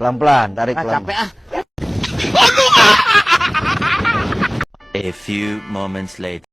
Pelan-pelan, tarik pelan. Capek ah. A few moments later.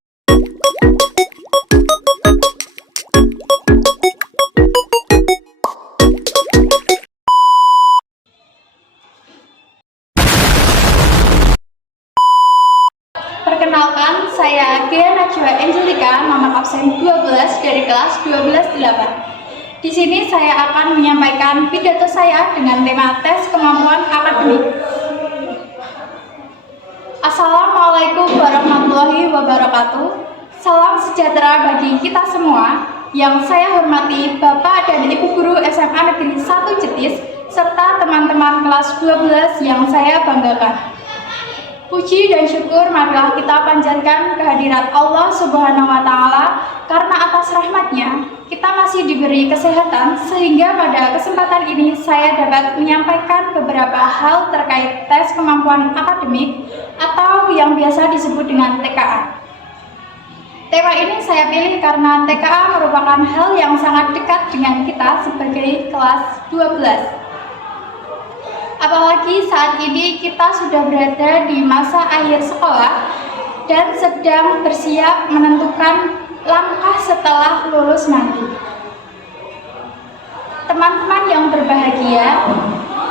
Perkenalkan, saya Gia Najwa Angelika, nomor absen 12 dari kelas 12-8. Di sini saya akan menyampaikan pidato saya dengan tema tes kemampuan akademik. Assalamualaikum warahmatullahi wabarakatuh. Salam sejahtera bagi kita semua. Yang saya hormati Bapak dan Ibu Guru SMA Negeri 1 Jetis serta teman-teman kelas 12 yang saya banggakan. Puji dan syukur marilah kita panjatkan kehadirat Allah Subhanahu wa Ta'ala, karena atas rahmatnya kita masih diberi kesehatan sehingga pada kesempatan ini saya dapat menyampaikan beberapa hal terkait tes kemampuan akademik atau yang biasa disebut dengan TKA. Tema ini saya pilih karena TKA merupakan hal yang sangat dekat dengan kita sebagai kelas 12. Apalagi saat ini kita sudah berada di masa akhir sekolah dan sedang bersiap menentukan langkah setelah lulus nanti. Teman-teman yang berbahagia,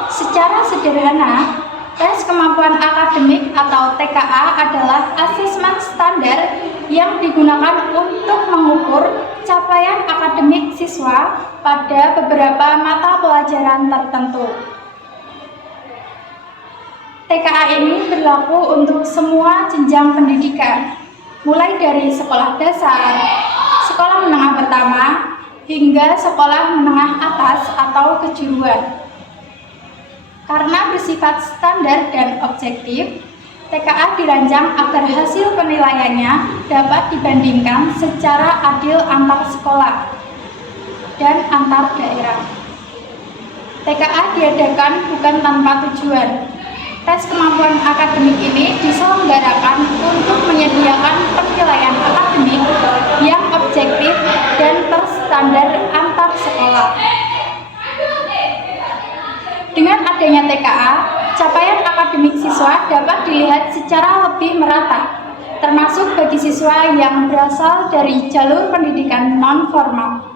secara sederhana, tes kemampuan akademik atau TKA adalah asesmen standar yang digunakan untuk mengukur capaian akademik siswa pada beberapa mata pelajaran tertentu. TKA ini berlaku untuk semua jenjang pendidikan, mulai dari sekolah dasar, sekolah menengah pertama, hingga sekolah menengah atas atau kejuruan. Karena bersifat standar dan objektif, TKA dirancang agar hasil penilaiannya dapat dibandingkan secara adil antar sekolah dan antar daerah. TKA diadakan bukan tanpa tujuan. Tes kemampuan akademik ini diselenggarakan untuk menyediakan penilaian akademik yang objektif dan terstandar antar sekolah. Dengan adanya TKA, capaian akademik siswa dapat dilihat secara lebih merata, termasuk bagi siswa yang berasal dari jalur pendidikan non-formal.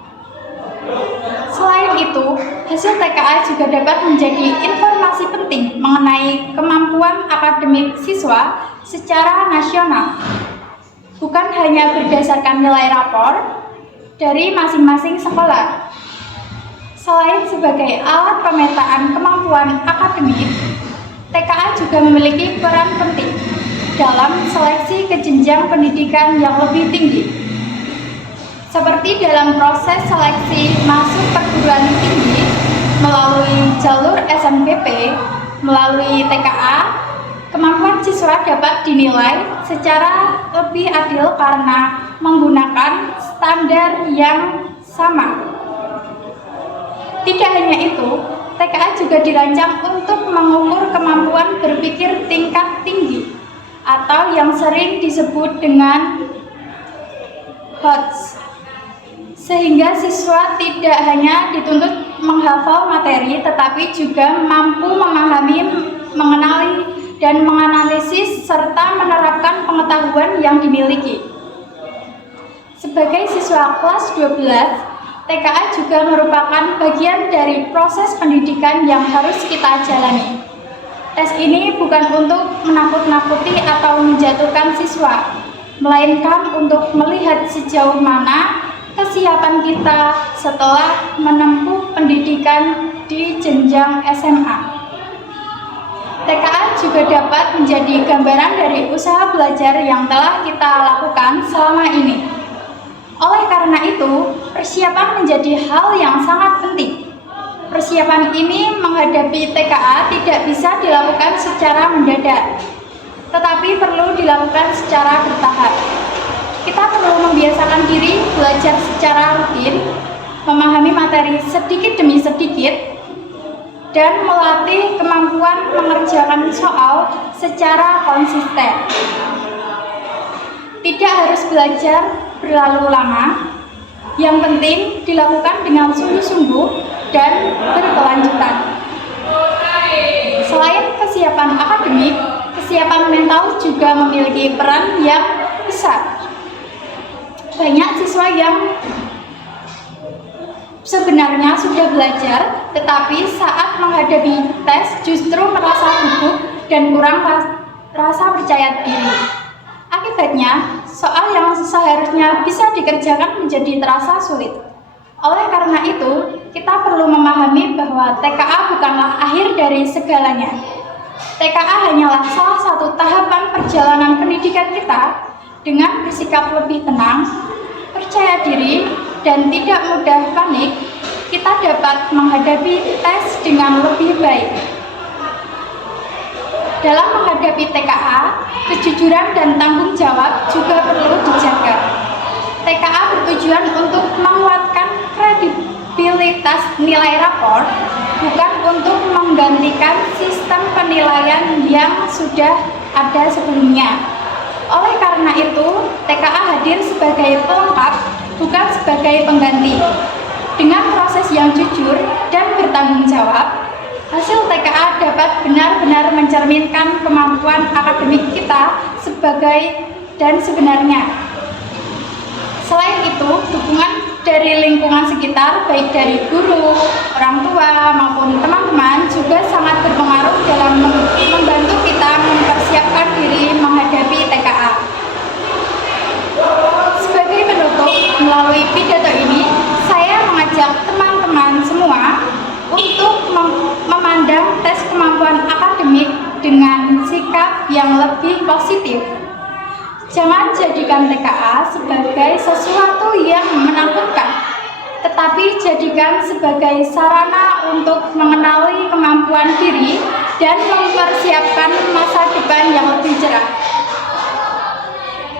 Selain itu, hasil TKA juga dapat menjadi informasi penting mengenai kemampuan akademik siswa secara nasional, bukan hanya berdasarkan nilai rapor dari masing-masing sekolah. Selain sebagai alat pemetaan kemampuan akademik, TKA juga memiliki peran penting dalam seleksi ke jenjang pendidikan yang lebih tinggi. Seperti dalam proses seleksi masuk perguruan tinggi melalui jalur SNBP, melalui TKA, kemampuan siswa dapat dinilai secara lebih adil karena menggunakan standar yang sama. Tidak hanya itu, TKA juga dirancang untuk mengukur kemampuan berpikir tingkat tinggi atau yang sering disebut dengan HOTS. Sehingga siswa tidak hanya dituntut menghafal materi, tetapi juga mampu memahami, mengenali, dan menganalisis serta menerapkan pengetahuan yang dimiliki. Sebagai siswa kelas 12, TKA juga merupakan bagian dari proses pendidikan yang harus kita jalani. Tes ini bukan untuk menakut-nakuti atau menjatuhkan siswa, melainkan untuk melihat sejauh mana kesiapan kita setelah menempuh pendidikan di jenjang SMA. TKA juga dapat menjadi gambaran dari usaha belajar yang telah kita lakukan selama ini. Oleh karena itu, persiapan menjadi hal yang sangat penting. Persiapan ini menghadapi TKA tidak bisa dilakukan secara mendadak, tetapi perlu dilakukan secara bertahap. Kita perlu membiasakan diri belajar secara rutin, memahami materi sedikit demi sedikit, dan melatih kemampuan mengerjakan soal secara konsisten. Tidak harus belajar berlalu lama, yang penting dilakukan dengan sungguh-sungguh dan berkelanjutan. memiliki peran yang besar. Banyak siswa yang sebenarnya sudah belajar, tetapi saat menghadapi tes justru merasa gugup dan kurang rasa percaya diri. Akibatnya, soal yang seharusnya bisa dikerjakan menjadi terasa sulit. Oleh karena itu, kita perlu memahami bahwa TKA bukanlah akhir dari segalanya. TKA hanyalah salah satu tahapan perjalanan pendidikan kita. Dengan bersikap lebih tenang, percaya diri, dan tidak mudah panik, kita dapat menghadapi tes dengan lebih baik. Dalam menghadapi TKA, kejujuran dan tanggung jawab juga perlu dijaga. TKA bertujuan untuk menguatkan kredibilitas nilai rapor, bukan untuk menggantikan sistem penilaian yang sudah ada sebelumnya. Oleh karena itu, TKA hadir sebagai pelengkap, bukan sebagai pengganti. Dengan proses yang jujur dan bertanggung jawab, hasil TKA dapat benar-benar mencerminkan kemampuan akademik kita sebagai dan sebenarnya. Selain itu, dukungan dari lingkungan sekitar, baik dari guru, orang tua, maupun teman-teman juga sangat berpengaruh dalam membantu kita mempersiapkan diri menghadapi TKA. Sebagai penutup, melalui pidato ini, saya mengajak teman-teman semua untuk memandang tes kemampuan akademik dengan sikap yang lebih positif. Jangan jadikan TKA sebagai sesuatu yang menakutkan, tetapi jadikan sebagai sarana untuk mengenali kemampuan diri dan mempersiapkan masa depan yang lebih cerah.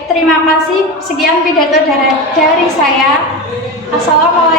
Terima kasih, sekian pidato dari saya. Assalamualaikum.